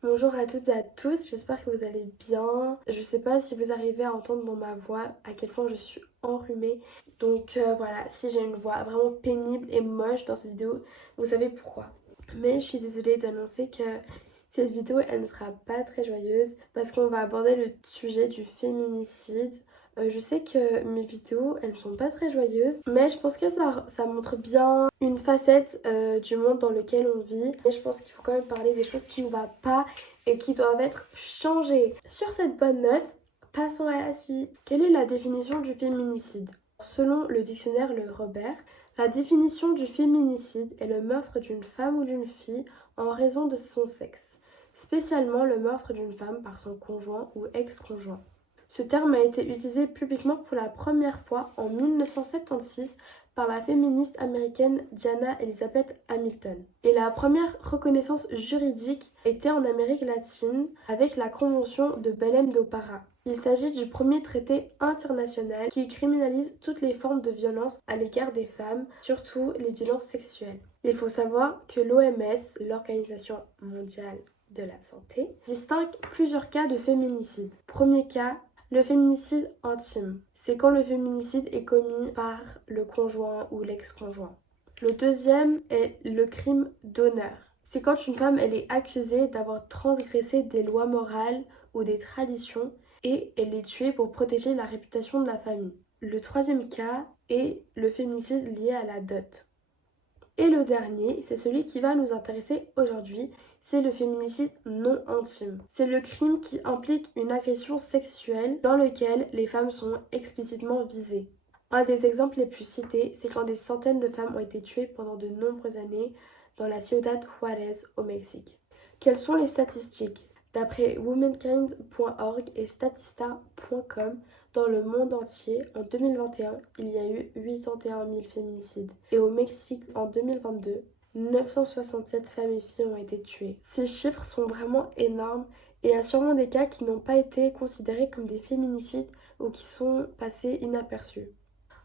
Bonjour à toutes et à tous, j'espère que vous allez bien. Je sais pas si vous arrivez à entendre dans ma voix à quel point je suis enrhumée. Donc voilà, si j'ai une voix vraiment pénible et moche dans cette vidéo, vous savez pourquoi. Mais je suis désolée d'annoncer que cette vidéo elle ne sera pas très joyeuse parce qu'on va aborder le sujet du féminicide. Je sais que mes vidéos elles ne sont pas très joyeuses, mais je pense que ça montre bien une facette du monde dans lequel on vit. Et je pense qu'il faut quand même parler des choses qui ne vont pas et qui doivent être changées. Sur cette bonne note, passons à la suite. Quelle est la définition du féminicide? Selon le dictionnaire Le Robert, la définition du féminicide est le meurtre d'une femme ou d'une fille en raison de son sexe, spécialement le meurtre d'une femme par son conjoint ou ex-conjoint. Ce terme a été utilisé publiquement pour la première fois en 1976 par la féministe américaine Diana Elizabeth Hamilton. Et la première reconnaissance juridique était en Amérique latine avec la Convention de Belém do Pará. Il s'agit du premier traité international qui criminalise toutes les formes de violence à l'égard des femmes, surtout les violences sexuelles. Il faut savoir que l'OMS, l'Organisation mondiale de la santé, distingue plusieurs cas de féminicide. Premier cas, le féminicide intime. C'est quand le féminicide est commis par le conjoint ou l'ex-conjoint. Le deuxième est le crime d'honneur. C'est quand une femme elle est accusée d'avoir transgressé des lois morales ou des traditions et elle est tuée pour protéger la réputation de la famille. Le troisième cas est le féminicide lié à la dot. Et le dernier, c'est celui qui va nous intéresser aujourd'hui, c'est le féminicide non intime. C'est le crime qui implique une agression sexuelle dans lequel les femmes sont explicitement visées. Un des exemples les plus cités, c'est quand des centaines de femmes ont été tuées pendant de nombreuses années dans la Ciudad Juárez au Mexique. Quelles sont les statistiques? D'après womankind.org et statista.com, dans le monde entier, en 2021, il y a eu 81 000 féminicides. Et au Mexique, en 2022, 967 femmes et filles ont été tuées. Ces chiffres sont vraiment énormes et il y a sûrement des cas qui n'ont pas été considérés comme des féminicides ou qui sont passés inaperçus.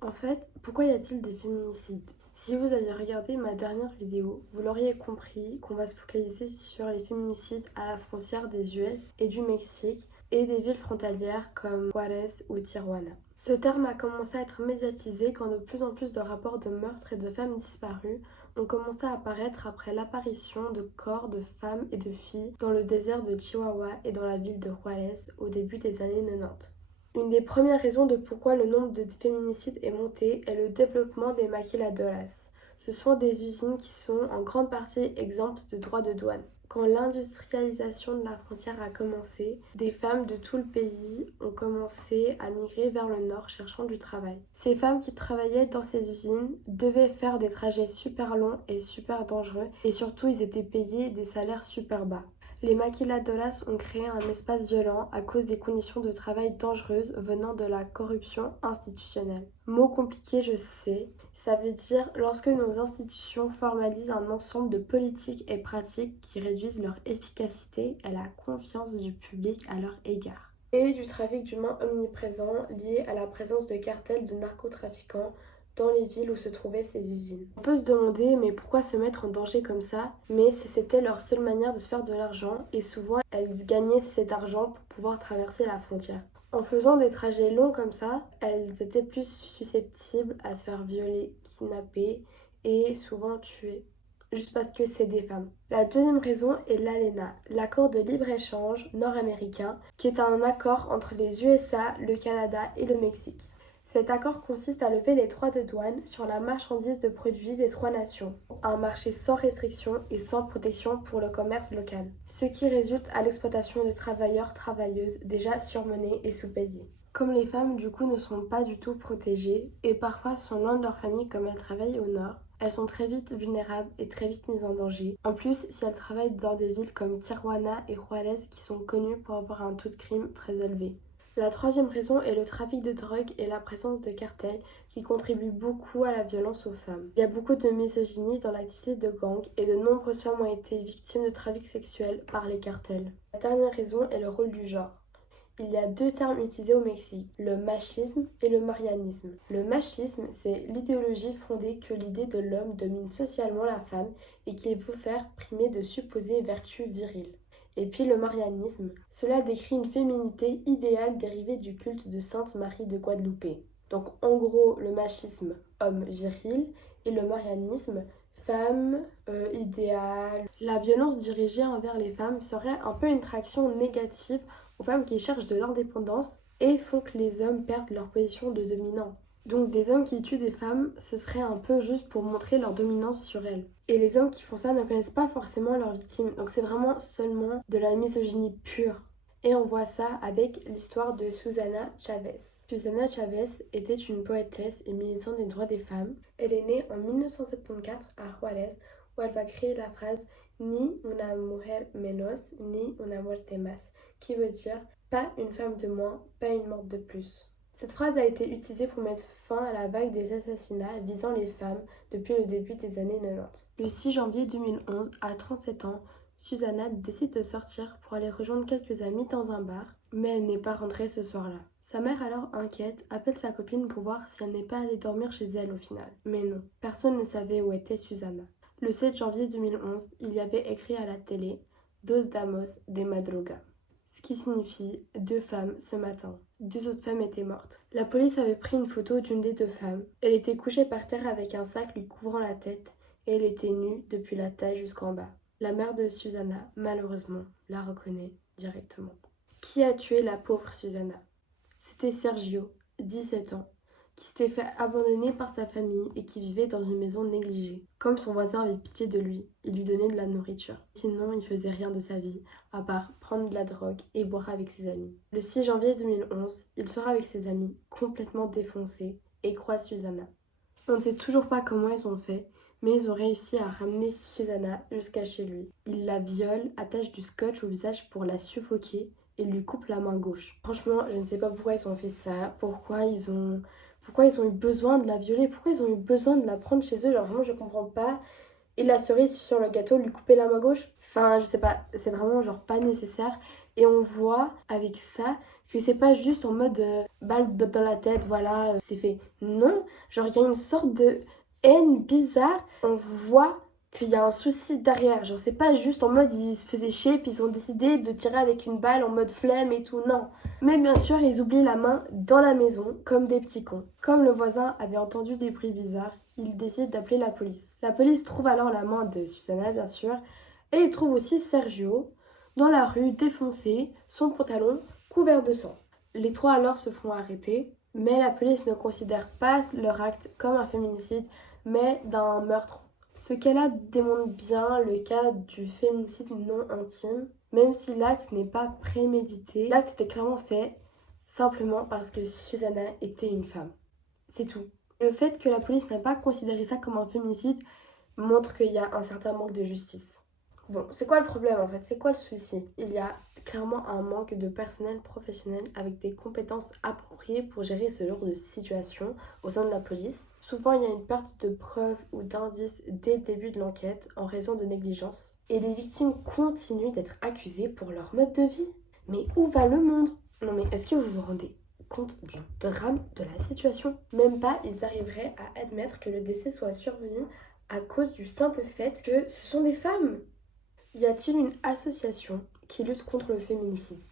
En fait, pourquoi y a-t-il des féminicides? Si vous aviez regardé ma dernière vidéo, vous l'auriez compris qu'on va se focaliser sur les féminicides à la frontière des US et du Mexique et des villes frontalières comme Juárez ou Tijuana. Ce terme a commencé à être médiatisé quand de plus en plus de rapports de meurtres et de femmes disparues ont commencé à apparaître après l'apparition de corps de femmes et de filles dans le désert de Chihuahua et dans la ville de Juárez au début des années 90. Une des premières raisons de pourquoi le nombre de féminicides est monté est le développement des maquiladoras. Ce sont des usines qui sont en grande partie exemptes de droits de douane. Quand l'industrialisation de la frontière a commencé, des femmes de tout le pays ont commencé à migrer vers le nord cherchant du travail. Ces femmes qui travaillaient dans ces usines devaient faire des trajets super longs et super dangereux et surtout ils étaient payés des salaires super bas. Les maquiladoras ont créé un espace violent à cause des conditions de travail dangereuses venant de la corruption institutionnelle. Mot compliqué, je sais. Ça veut dire lorsque nos institutions formalisent un ensemble de politiques et pratiques qui réduisent leur efficacité et la confiance du public à leur égard. Et du trafic d'humains omniprésent lié à la présence de cartels de narcotrafiquants dans les villes où se trouvaient ces usines. On peut se demander mais pourquoi se mettre en danger comme ça? Mais c'était leur seule manière de se faire de l'argent et souvent elles gagnaient cet argent pour pouvoir traverser la frontière. En faisant des trajets longs comme ça, elles étaient plus susceptibles à se faire violer, kidnapper et souvent tuer. Juste parce que c'est des femmes. La deuxième raison est l'ALENA, l'accord de libre-échange nord-américain, qui est un accord entre les USA, le Canada et le Mexique. Cet accord consiste à lever les droits de douane sur la marchandise de produits des trois nations, un marché sans restriction et sans protection pour le commerce local, ce qui résulte à l'exploitation des travailleurs-travailleuses déjà surmenés et sous-payés. Comme les femmes du coup ne sont pas du tout protégées et parfois sont loin de leur famille comme elles travaillent au nord, elles sont très vite vulnérables et très vite mises en danger. En plus, si elles travaillent dans des villes comme Tijuana et Juárez qui sont connues pour avoir un taux de crime très élevé. La troisième raison est le trafic de drogue et la présence de cartels qui contribuent beaucoup à la violence aux femmes. Il y a beaucoup de misogynie dans l'activité de gang et de nombreuses femmes ont été victimes de trafic sexuel par les cartels. La dernière raison est le rôle du genre. Il y a deux termes utilisés au Mexique, le machisme et le marianisme. Le machisme, c'est l'idéologie fondée que l'idée de l'homme domine socialement la femme et qu'il faut faire primer de supposées vertus viriles. Et puis le marianisme, cela décrit une féminité idéale dérivée du culte de Sainte Marie de Guadeloupe. Donc en gros, le machisme, homme viril, et le marianisme, femme idéale. La violence dirigée envers les femmes serait un peu une traction négative aux femmes qui cherchent de l'indépendance et font que les hommes perdent leur position de dominant. Donc des hommes qui tuent des femmes, ce serait un peu juste pour montrer leur dominance sur elles. Et les hommes qui font ça ne connaissent pas forcément leurs victimes, donc c'est vraiment seulement de la misogynie pure. Et on voit ça avec l'histoire de Susana Chavez. Susana Chavez était une poétesse et militante des droits des femmes. Elle est née en 1974 à Juárez, où elle va créer la phrase Ni una mujer menos, ni una muerte más, qui veut dire pas une femme de moins, pas une morte de plus. Cette phrase a été utilisée pour mettre fin à la vague des assassinats visant les femmes depuis le début des années 90. Le 6 janvier 2011, à 37 ans, Susana décide de sortir pour aller rejoindre quelques amis dans un bar, mais elle n'est pas rentrée ce soir-là. Sa mère, alors inquiète, appelle sa copine pour voir si elle n'est pas allée dormir chez elle au final. Mais non, personne ne savait où était Susana. Le 7 janvier 2011, il y avait écrit à la télé « Dos damos de madruga », ce qui signifie « deux femmes ce matin ». 2 autres femmes étaient mortes. La police avait pris une photo d'une des 2 femmes. Elle était couchée par terre avec un sac lui couvrant la tête et elle était nue depuis la taille jusqu'en bas. La mère de Susana, malheureusement, la reconnaît directement. Qui a tué la pauvre Susana? C'était Sergio, 17 ans, qui s'était fait abandonner par sa famille et qui vivait dans une maison négligée. Comme son voisin avait pitié de lui, il lui donnait de la nourriture. Sinon, il faisait rien de sa vie, à part prendre de la drogue et boire avec ses amis. Le 6 janvier 2011, il sort avec ses amis, complètement défoncés, et croise Susana. On ne sait toujours pas comment ils ont fait, mais ils ont réussi à ramener Susana jusqu'à chez lui. Ils la violent, attachent du scotch au visage pour la suffoquer et lui coupent la main gauche. Franchement, je ne sais pas pourquoi ils ont fait ça, pourquoi ils ont eu besoin de la violer, pourquoi ils ont eu besoin de la prendre chez eux, genre vraiment je comprends pas. Et la cerise sur le gâteau, lui couper la main gauche, enfin je sais pas, c'est vraiment genre pas nécessaire. Et on voit avec ça que c'est pas juste en mode balle dans la tête, voilà, c'est fait. Non, genre il y a une sorte de haine bizarre, on voit qu'il y a un souci derrière, genre c'est pas juste en mode ils se faisaient chier puis ils ont décidé de tirer avec une balle en mode flemme et tout, non. Mais bien sûr, ils oublient la main dans la maison, comme des petits cons. Comme le voisin avait entendu des bruits bizarres, il décide d'appeler la police. La police trouve alors la main de Susana, bien sûr, et il trouve aussi Sergio, dans la rue, défoncé, son pantalon couvert de sang. Les 3 alors se font arrêter, mais la police ne considère pas leur acte comme un féminicide, mais d'un meurtre. Ce cas-là démontre bien le cas du féminicide non intime. Même si l'acte n'est pas prémédité, l'acte était clairement fait simplement parce que Susana était une femme. C'est tout. Le fait que la police n'a pas considéré ça comme un féminicide montre qu'il y a un certain manque de justice. Bon, c'est quoi le problème en fait? C'est quoi le souci? Il y a clairement un manque de personnel professionnel avec des compétences appropriées pour gérer ce genre de situation au sein de la police. Souvent, il y a une perte de preuves ou d'indices dès le début de l'enquête en raison de négligence. Et les victimes continuent d'être accusées pour leur mode de vie. Mais où va le monde? Non mais est-ce que vous vous rendez compte du drame de la situation? Même pas ils arriveraient à admettre que le décès soit survenu à cause du simple fait que ce sont des femmes. Y a-t-il une association qui lutte contre le féminicide?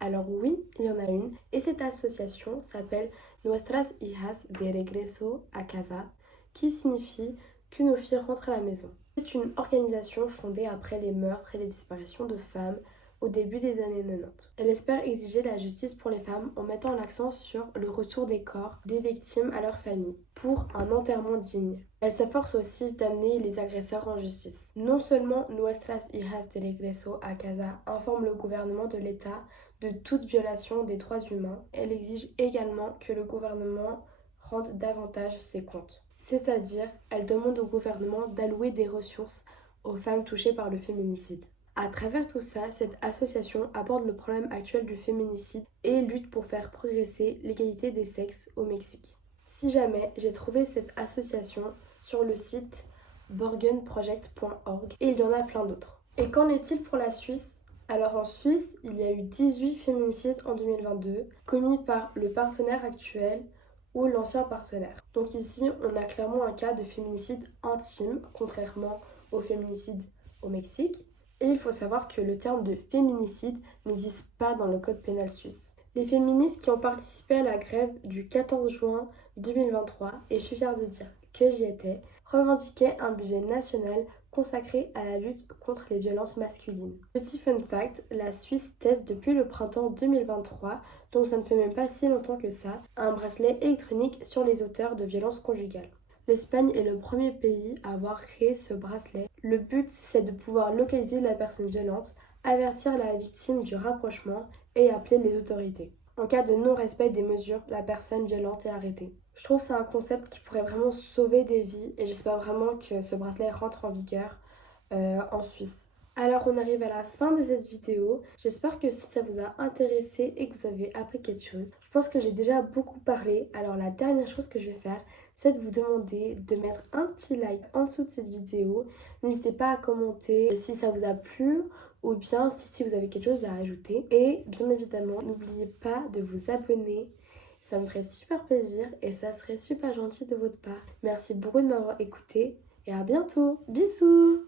Alors oui, il y en a une, et cette association s'appelle Nuestras Hijas de Regreso a Casa, qui signifie que nos filles rentrent à la maison. C'est une organisation fondée après les meurtres et les disparitions de femmes au début des années 90. Elle espère exiger la justice pour les femmes en mettant l'accent sur le retour des corps des victimes à leur famille pour un enterrement digne. Elle s'efforce aussi d'amener les agresseurs en justice. Non seulement Nuestras Hijas de Regreso a Casa informe le gouvernement de l'État de toute violation des droits humains, elle exige également que le gouvernement rende davantage ses comptes. C'est-à-dire, elle demande au gouvernement d'allouer des ressources aux femmes touchées par le féminicide. À travers tout ça, cette association aborde le problème actuel du féminicide et lutte pour faire progresser l'égalité des sexes au Mexique. Si jamais, j'ai trouvé cette association sur le site borgenproject.org et il y en a plein d'autres. Et qu'en est-il pour la Suisse? Alors en Suisse, il y a eu 18 féminicides en 2022 commis par le partenaire actuel ou l'ancien partenaire. Donc ici, on a clairement un cas de féminicide intime, contrairement au féminicide au Mexique. Et il faut savoir que le terme de féminicide n'existe pas dans le code pénal suisse. Les féministes qui ont participé à la grève du 14 juin 2023, et je suis fière de dire que j'y étais, revendiquaient un budget national consacré à la lutte contre les violences masculines. Petit fun fact, la Suisse teste depuis le printemps 2023, donc ça ne fait même pas si longtemps que ça, un bracelet électronique sur les auteurs de violences conjugales. L'Espagne est le premier pays à avoir créé ce bracelet. Le but, c'est de pouvoir localiser la personne violente, avertir la victime du rapprochement et appeler les autorités. En cas de non-respect des mesures, la personne violente est arrêtée. Je trouve que c'est un concept qui pourrait vraiment sauver des vies et j'espère vraiment que ce bracelet rentre en vigueur en Suisse. Alors on arrive à la fin de cette vidéo. J'espère que ça vous a intéressé et que vous avez appris quelque chose. Je pense que j'ai déjà beaucoup parlé. Alors la dernière chose que je vais faire, c'est de vous demander de mettre un petit like en dessous de cette vidéo. N'hésitez pas à commenter si ça vous a plu ou bien si vous avez quelque chose à ajouter. Et bien évidemment, n'oubliez pas de vous abonner. Ça me ferait super plaisir et ça serait super gentil de votre part. Merci beaucoup de m'avoir écouté et à bientôt. Bisous!